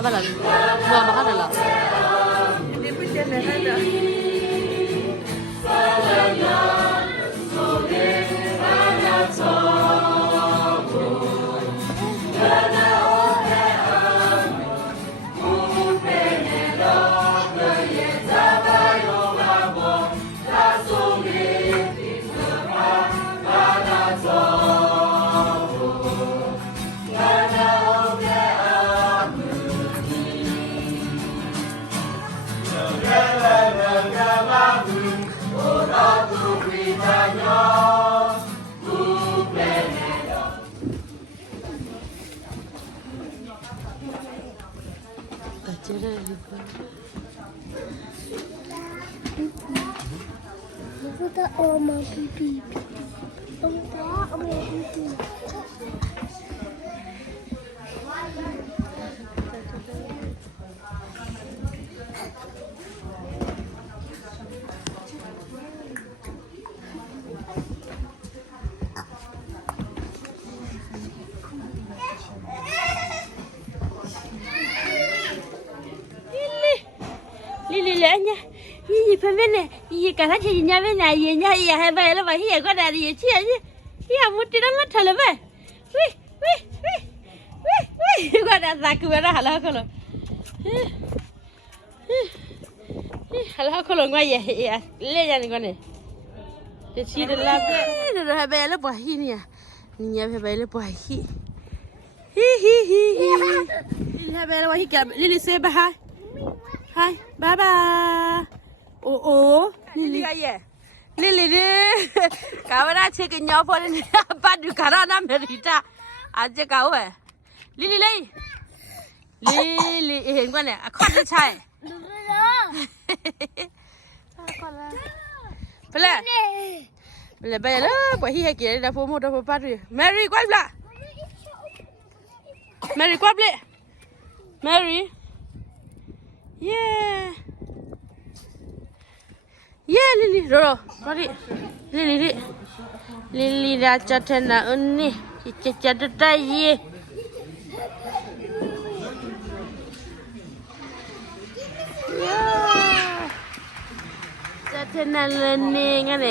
apa lagi buah makan lah Dia pun jangan ada. Kita oma pipi. Oma pipi. Lili lenya yi pemene yi kala che nya be na yi nya ya ha ba la ba hi ko da ri chi ya mutti da ma thale ba wi ko da sa ku ra hala ko lo hala ko lo ngwa ya le ya ni ko ne de chi de la be de ha ba la ba hi ni ya ni nya ba la ba hi la ba la ba hi ka Lili say bye hi Hi, bye bye. Oh, Lili aye. Lili de. Kamera check in your phone. But you can't Merita. I check out. Lili lay. Lili, I'm gonna. I caught the child. Play. Play by a look. But he had get it for motor for party. Mary, quite black. Mary, quite black. Mary. Yeah. Yeah, Lili, Roro, sorry. Lili, Lili, that's a tenna unni. It's a tie. Yeah. That's a learning and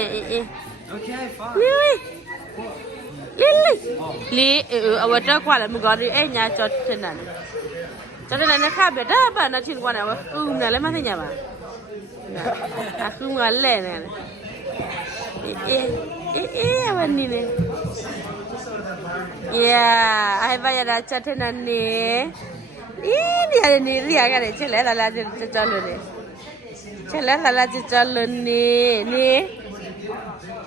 Okay, fine. Lili, Lili, our dog while I'm going to end your tenant. Cho nên nó khác biệt đó bà nó trên quan nào này lấy mắt thế nhà bà là lẻ này bạn đi này yeah ai bây giờ đã cho thế này nè đi này đi cái này chứ lẽ là cho luôn nè chứ lẽ là cho luôn nè nè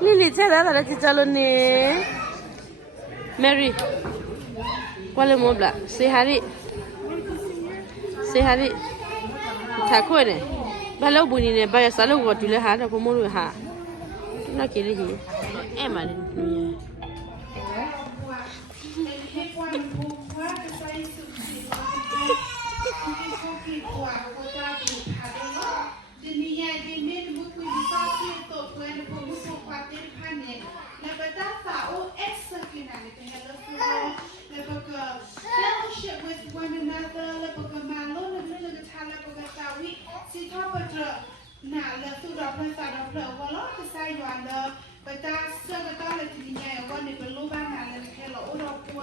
Lili chứ lẽ là cho luôn nè Mary qua lên một lần say hi Say hi. Thả khôi này. Ba lâu bùi này ba giờ sáng lâu gọi tụi lấy há rồi có mua được hả? Nó kia đi gì? Em mà đi. Fellowship with one another, si thọ bật rợ nã là tu đọc lên tạo đọc lợ qua lót cái sai đoàn đờ bởi ta sơ cái ta là thì nhà ở quan nàyเป็นรูปบ้านนางเลยแค่เราเรากลัว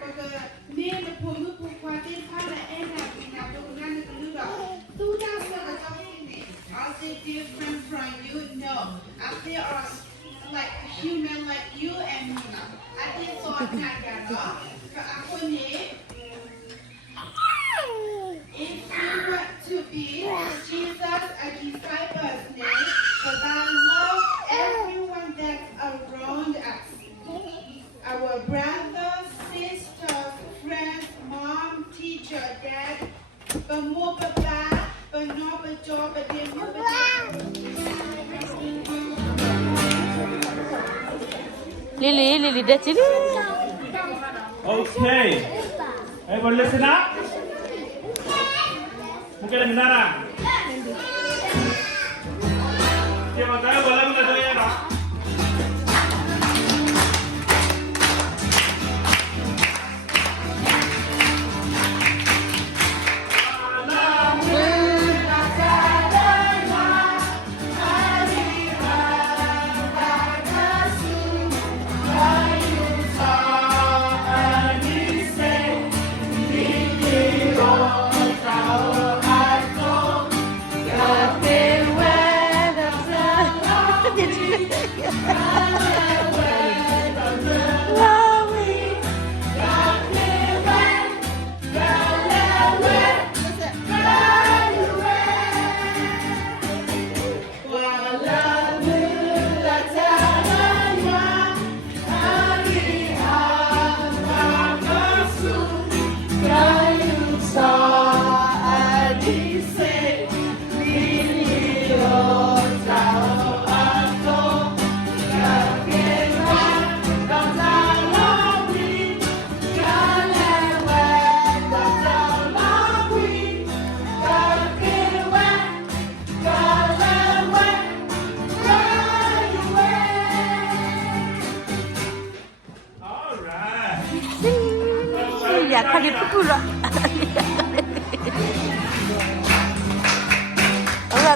ก็คือเนี่ยเราพูดมือพูดความที่พ่อและเอ็นแบบนี้นะตรงนั้นเป็นรูปแบบตู้เจ้าเสื้อกับเจ้าที่นี่ Are they different from you? No. Are they are like human like you and me? Are they so notกันเนาะก็อ่ะคนนี้ If you want to be Jesus a disciple name, but I love everyone that's around us. Our brothers, sisters, friends, mom, teacher, dad, but more papa, but not but job, but then more Lili, that's it. Okay. Everyone listen up. Mungkin ada benar. Siapa tahu boleh mengajar ya, Pak?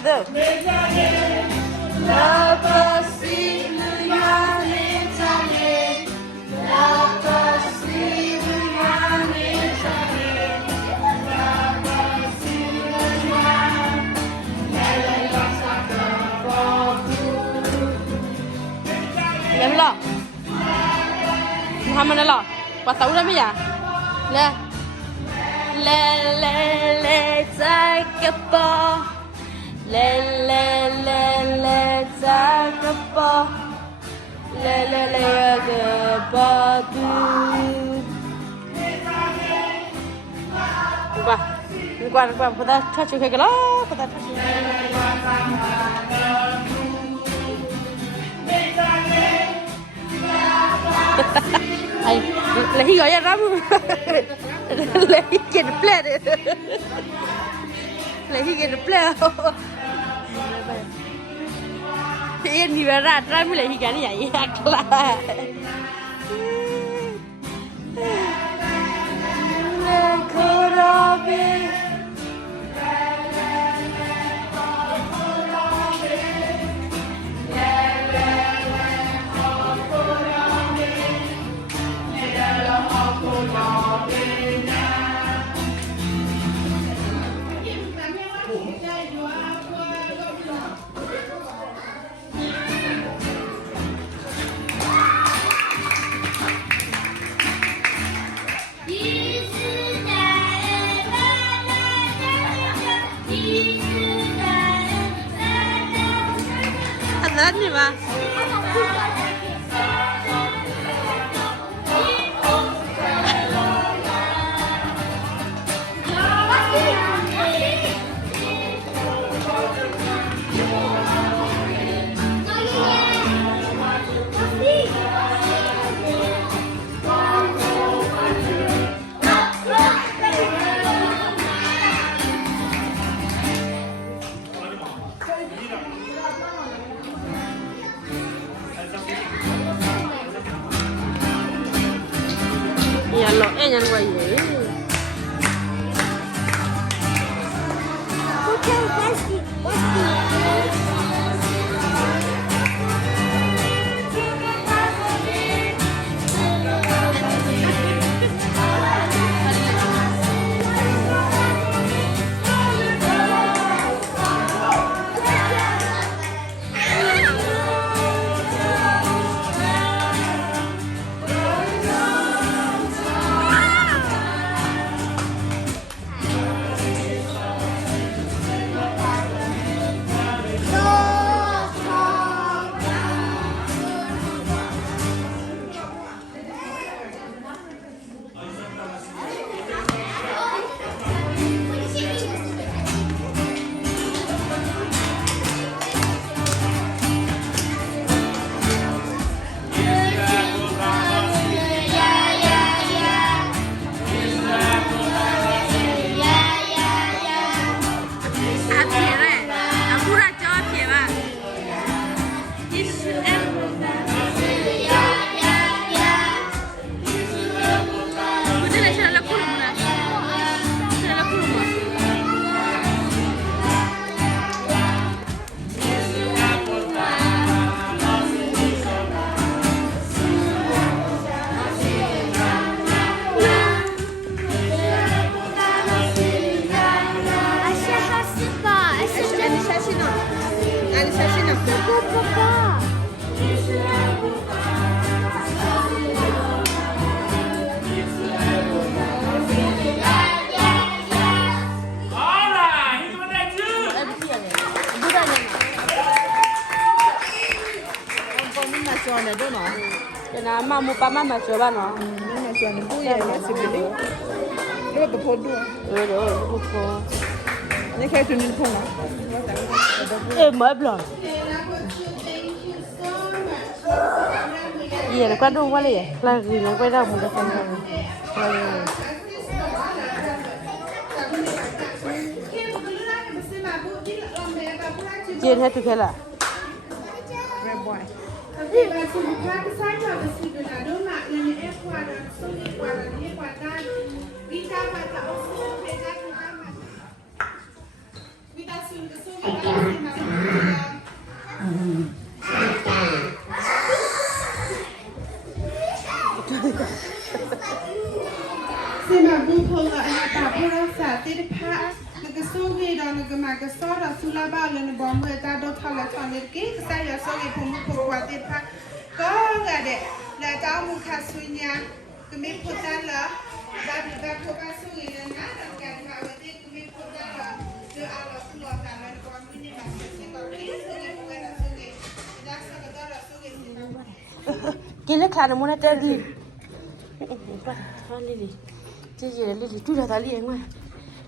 เด้อ La possibilità La possibilità Làm lo Muhammad lo Quả tấu ra bây giờ Lê Lê lê lê ta cái bò Lê lê lê lê ta cái bò Lê lê lê cái bò tu Qua Chúng ta touch cái đó Chúng ta touch lấy gọi ra lắm lấy cái plate lấy cái plate yên thì ra ra mới lấy cái này vậy là Thật gì mà Ya lo yang gue ye. này đó nó cái nào mà mua ba mà chơi ba nó nhưng mà chuyện nó vui vậy nó xịt đi nó bị phốt đuôi rồi bút phô nhưng khi tụi mình không em mới rồi gì là quay đâu qua đây là gì là quay đâu một cái phần trên hết từ khi là Kita Sena bukola ata pura sa tiri pa naga soge da naga maga sora sulaba le na bomba ta do thala thane ke sa ya soge pumu ko wa tiri pa ko ga de la ta mu kha sunya ke me putan la ba bi ba ko ba soge le na ta ka ma wa de ke me putan la de ala sulo ta la ko mi ni ma se ko ri soge ko na soge da sa ga da sogeกินแล้วขาดมันจะดีลิลี่เจ๊ลิลี่ดูดาลี่เองไว้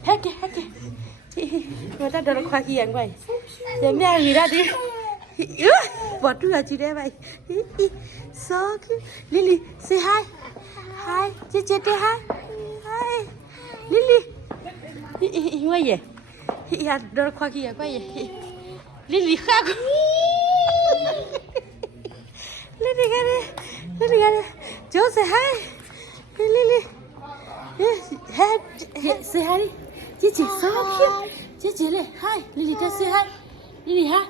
เฮ้ยมันจะโดนควากี้เองไว้เดี๋ยวแม่ยีราดิบอดดูจีได้ไว้ so cute ลิลี่ say hi เจ๊เด้ hi ลิลี่ไว้เย่อย่าโดนควากี้เองไว้ลิลี่ข้ากูLily, Joe, say hi. Lily, say hi. Gigi, so cute. Gigi, hi. Lily, just say hi. Lily, hi.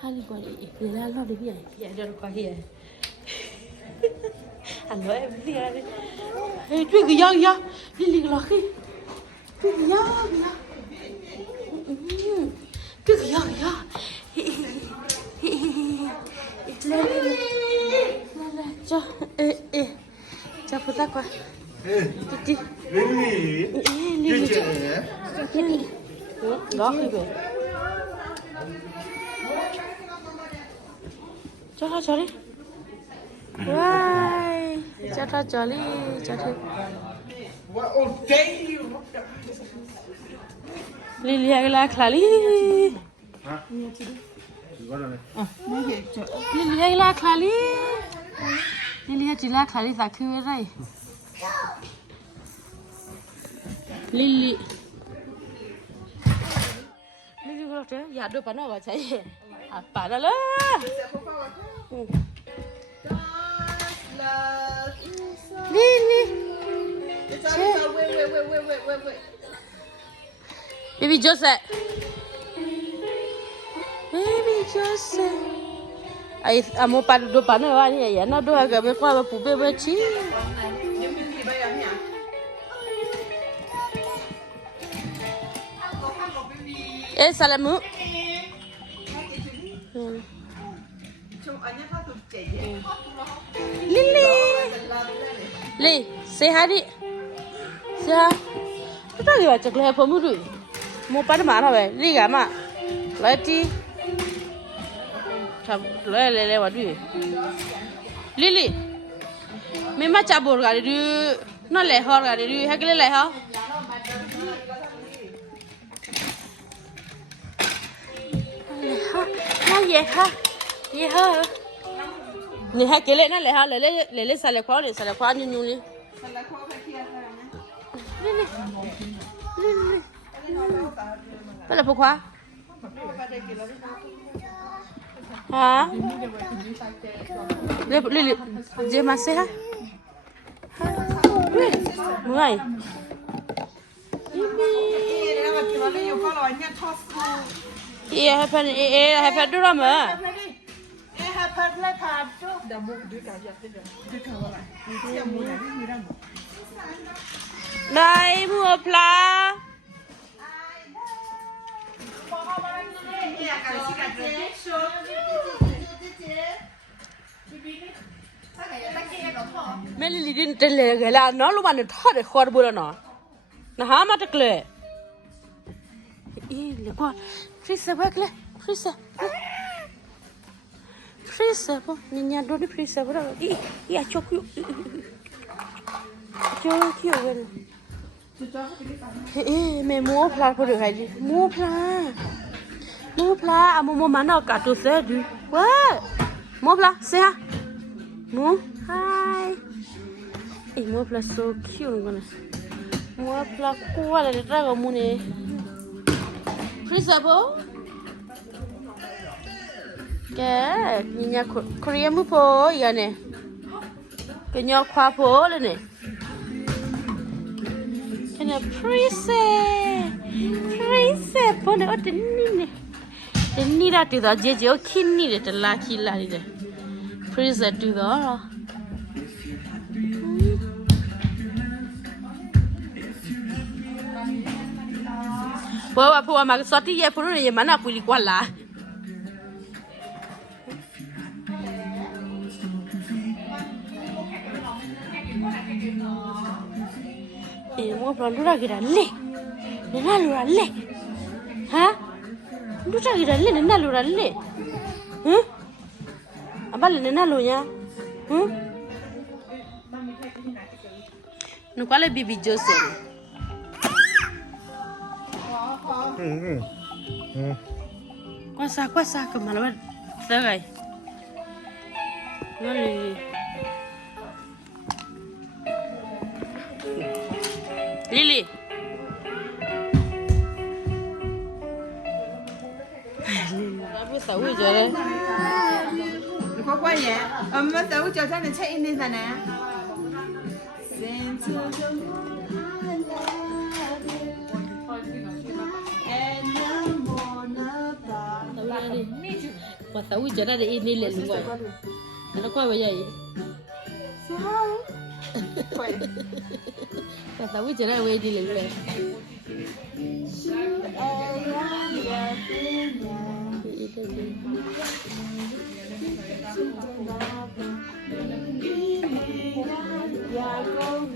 Hi, Lily. Lily, I love you. Yeah, don't cry here. I know everything. Hey, drink young. Lily, lucky. Drink young. Drink young. Cho cho phụ ta qua đi Lily đó đi về cho đi Wow cho đi cho đi Lily hay là Clary Lily hay là Clary Lily chỉ là Clary sao cứ vậy Lily có thế giờ đôi bạn nào vậy chạy à bạn nào Lily Baby Joseph ai amo para do pano vai aí na do aga me qua pu bebe chi salamu Lily say hi đi say hi tao đi vào chợ lại phụ mua rồi mua bán mà thôi vậy đi cả mà lại đi le wa du Lily me ma cha bor ga du no le hor ga du ha kle le ha ye ha ni ha kle na le ha le sa le kwa ni ni Lily Bala pourquoi Hả? Lily, giờ mà xe hả? Người. Iya, happen dulu mà. Đây mua pla. Mẹ Lily đi trên lề cái là nó lúc mà nó thoát để khoan bữa nó há mà được lề ý lề qua freezer vậy lề freezer po nhìn đôi đi freezer vậy đó ý cho kêu vậy mẹ mua pla có được hay gì mua pla à mua mà nó cả tụi xe đi quá mua pla xe ha mua hi mua pla so cute con này mua pla qua là ra cái mua này freezer po cái nhà Korea mua po vậy nè cái nhà khoa po lên nè cái này freezer phone ở trên này đến đi ra từ đó dễ dễ khi đi để từ lá khi lá đi để freezer từ đó rồi Pua mà xót đi về phụ nữ này mà nó quỳ qua lá mua phần đu ra cái đó lẹ nên là lura lẹ hả đu ra cái đó lẹ nên là lura lẹ hả apa lẹ nên là lura nha hả nó qua lại baby Joseph Kuasa kemana Serai Lili Lili Apa tahu je lah Kau kuat ya? Amma tahu jalan nak check in di sana. Kau tahu je lah ini le lu kau. Ada kau apa jadi? Kau tahu je lah ini le lu.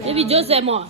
Baby Joseph mo.